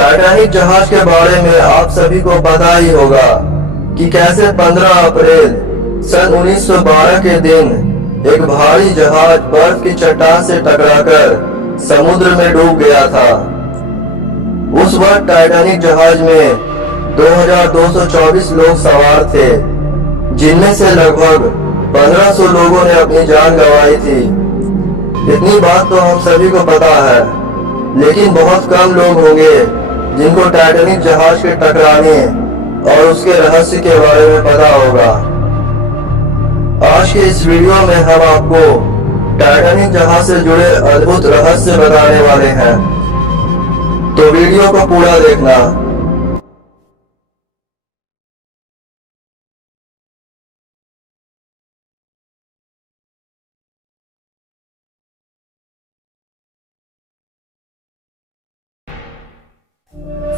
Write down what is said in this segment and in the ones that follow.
Titanic जहाज के बारे में आप सभी को पता ही होगा कि कैसे 15 अप्रैल सन 1912 के दिन एक भारी जहाज बर्फ की चट्टान से टकराकर समुद्र में डूब गया था। उस वक्त टाइटैनिक जहाज में 2224 लोग सवार थे, जिनमें से लगभग 1500 लोगों ने अपनी जान गंवाई थी। इतनी बात तो हम सभी को पता है, लेकिन बहुत कम लोग होंगे जिनको टाइटैनिक जहाज के टकराने और उसके रहस्य के बारे में पता होगा। आज के इस वीडियो में हम आपको टाइटैनिक जहाज से जुड़े अद्भुत रहस्य बताने वाले हैं, तो वीडियो को पूरा देखना।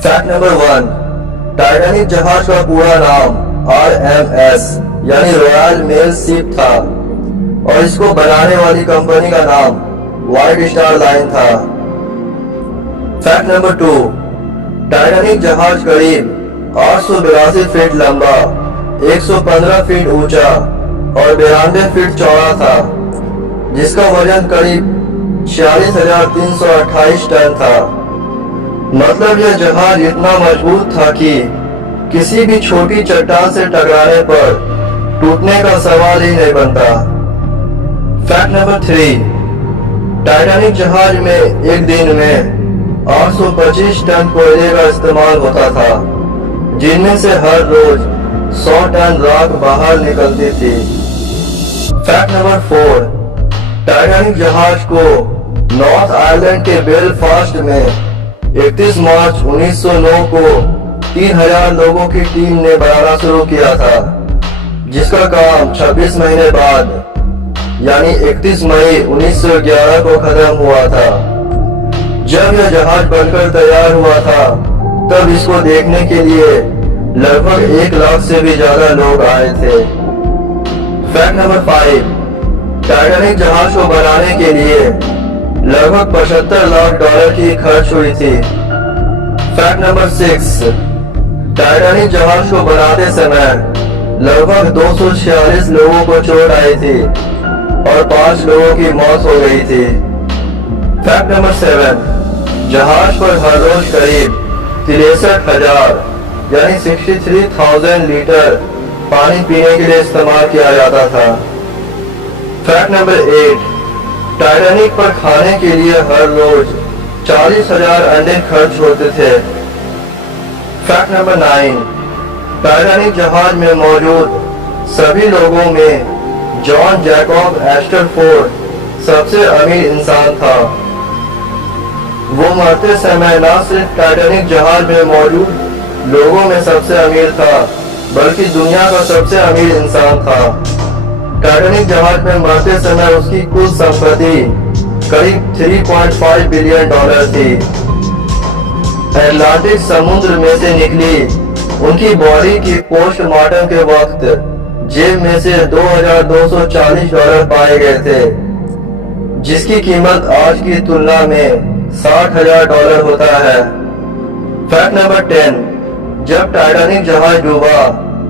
फैक्ट नंबर 1, टाइटैनिक जहाज का पूरा नाम RMS यानी रॉयल मेल शिप था और इसको बनाने वाली कंपनी का नाम व्हाइट स्टार लाइन था। फैक्ट नंबर 2, टाइटैनिक जहाज करीब 882 फीट लंबा, 115 फीट ऊंचा और 92 फीट चौड़ा था, जिसका वजन करीब 46,328 टन था। मतलब यह जहाज इतना मजबूत था कि किसी भी छोटी चट्टान से टकराने पर टूटने का सवाल ही नहीं बनता। फैक्ट नंबर 3, टाइटैनिक जहाज में एक दिन में 825 टन कोयले का इस्तेमाल होता था, जिनमें से हर रोज 100 टन राख बाहर निकलती थी। फैक्ट नंबर 4, टाइटैनिक जहाज को नॉर्थ आयरलैंड के बेलफास्ट में 31 मार्च 1909 को 3000 लोगों की टीम ने बनाना शुरू किया था, जिसका काम 26 महीने बाद यानी 31 मई 1911 को खत्म हुआ था। जब यह जहाज बनकर तैयार हुआ था, तब इसको देखने के लिए लगभग 1 लाख से भी ज्यादा लोग आए थे। फैक्ट नंबर 5, टाइटैनिक जहाज को बनाने के लिए लगभग 75 लाख डॉलर की खर्च हुई थी। फैक्ट नंबर 6, टाइटैनिक जहाज को बनाते समय लगभग 246 लोगों को चोट आई थी और 5 लोगों की मौत हो गई थी। फैक्ट नंबर 7, जहाज पर हर रोज करीब 63,000 यानी 63,000 लीटर पानी पीने के लिए इस्तेमाल किया जाता था। फैक्ट नंबर 8, टाइटैनिक पर खाने के लिए हर रोज 40,000 अंडे खर्च होते थे। फैक्ट नंबर 9, टाइटैनिक जहाज में मौजूद सभी लोगों में जॉन जैकब एस्टर फोर्ड सबसे अमीर इंसान था। वो मरते समय न सिर्फ टाइटैनिक जहाज में मौजूद लोगों में सबसे अमीर था, बल्कि दुनिया का सबसे अमीर इंसान था। टाइटैनिक जहाज में मरते समय उसकी कुल संपत्ति करीब 3.5 बिलियन डॉलर थी। अटलांटिक समुद्र में से निकली उनकी बॉडी की पोस्टमार्टम के वक्त जेब में से 2,240 डॉलर पाए गए थे, जिसकी कीमत आज की तुलना में 60,000 डॉलर होता है। फैक्ट नंबर 10, जब टाइटैनिक जहाज डूबा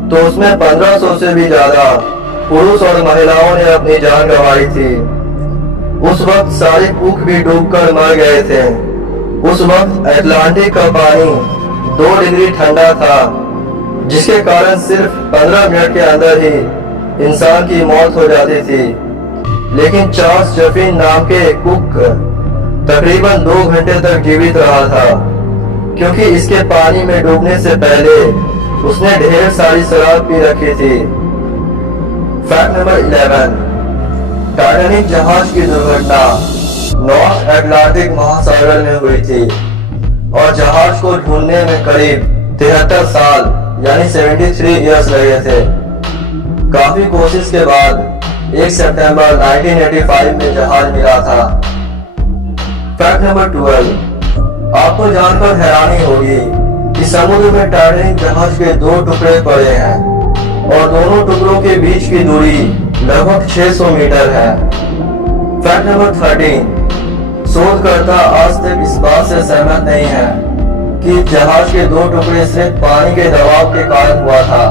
तो उसमें 1500 से भी ज्यादा पुरुष और महिलाओं ने अपनी जान गंवाई थी। उस वक्त सारे कुक भी डूबकर मर गए थे। उस वक्त अटलांटिक का पानी 2 डिग्री ठंडा था, जिसके कारण सिर्फ 15 मिनट के अंदर ही इंसान की मौत हो जाती थी। लेकिन चार्ल्स जफिन नाम के कुक तकरीबन 2 घंटे तक जीवित रहा था, क्योंकि इसके पानी में डूबने से पहले उसने ढेर सारी शराब पी रखी थी। फैक्ट नंबर 11, टाइटैनिक जहाज की दुर्घटना नॉर्थ अटलांटिक महासागर में हुई थी और जहाज को ढूंढने में करीब 73 साल यानी 73 इयर्स लगे थे। काफी कोशिश के बाद 1 सितंबर 1985 में जहाज मिला था। फैक्ट नंबर 12, आपको जानकर हैरानी होगी कि समुद्र में टाइटैनिक जहाज के 2 टुकड़े पड़े हैं और दोनों टुकड़ों के बीच की दूरी लगभग 600 मीटर है। फैक्ट नंबर 13, शोधकर्ता आज तक इस बात से सहमत नहीं है कि कि जहाज के दो टुकड़े सिर्फ पानी के दबाव के कारण हुआ था,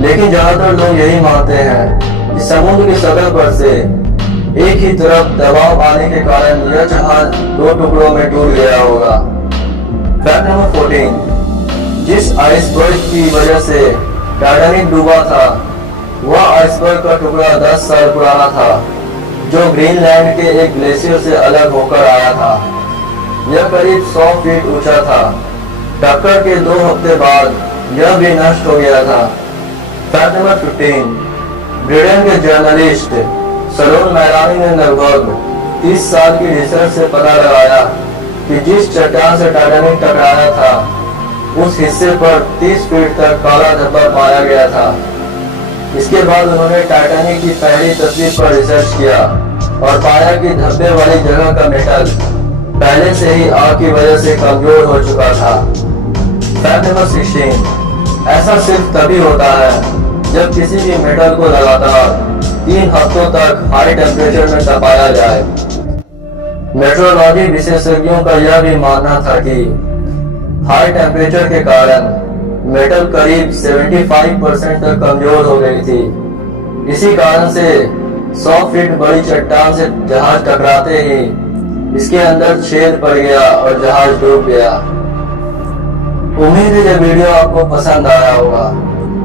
लेकिन ज्यादातर लोग यही मानते हैं कि समुद्र की सतह पर से एक ही तरफ दबाव आने के कारण यह जहाज दो टुकड़ों में टूट गया होगा। फैक्ट नंबर 14, जिस आइसबर्ग की वजह से टाइटैनिक डूबा था, वह आइसबर्ग का टुकड़ा 10 साल पुराना था, जो ग्रीनलैंड के एक ग्लेशियर से अलग होकर आया था। यह करीब 100 फीट ऊंचा था। टक्कर के 2 हफ्ते बाद यह भी नष्ट हो गया था। फैक्ट नंबर 15, ब्रिटेन के जर्नलिस्ट सलोन मैलानी ने लगभग 30 साल की रिसर्च से पता लगाया कि जिस चट्टान से टाइटैनिक टकराया था, उस हिस्से पर 30 फीट तक काला धब्बा पाया गया था। इसके बाद उन्होंने टाइटैनिक की पहली तस्वीर पर रिसर्च किया और पाया कि धब्बे वाली जगह का मेटल पहले से ही आग की वजह से कमजोर हो चुका था। फैक्ट नंबर 16, ऐसा सिर्फ तभी होता है जब किसी भी मेटल को लगातार 3 हफ्तों तक हाई टेम्परेचर में तपाया जाए। मेट्रोलॉजी विशेषज्ञों का यह भी मानना था कि हाई टेम्परेचर के कारण मेटल करीब 75% तक कमजोर हो गई थी। इसी कारण से 100 फीट बड़ी चट्टान से जहाज टकराते ही इसके अंदर छेद पड़ गया और जहाज डूब गया। उम्मीद है यह वीडियो आपको पसंद आया होगा,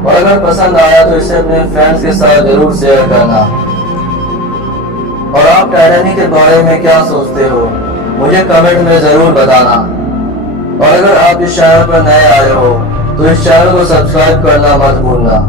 और अगर पसंद आया तो इसे अपने फ्रेंड्स के साथ जरूर शेयर करना। और आप टाइटैनिक के बारे में क्या सोचते हो, मुझे कमेंट में जरूर बताना। और अगर आप इस चैनल पर नए आए हो तो इस चैनल को सब्सक्राइब करना मत भूलना।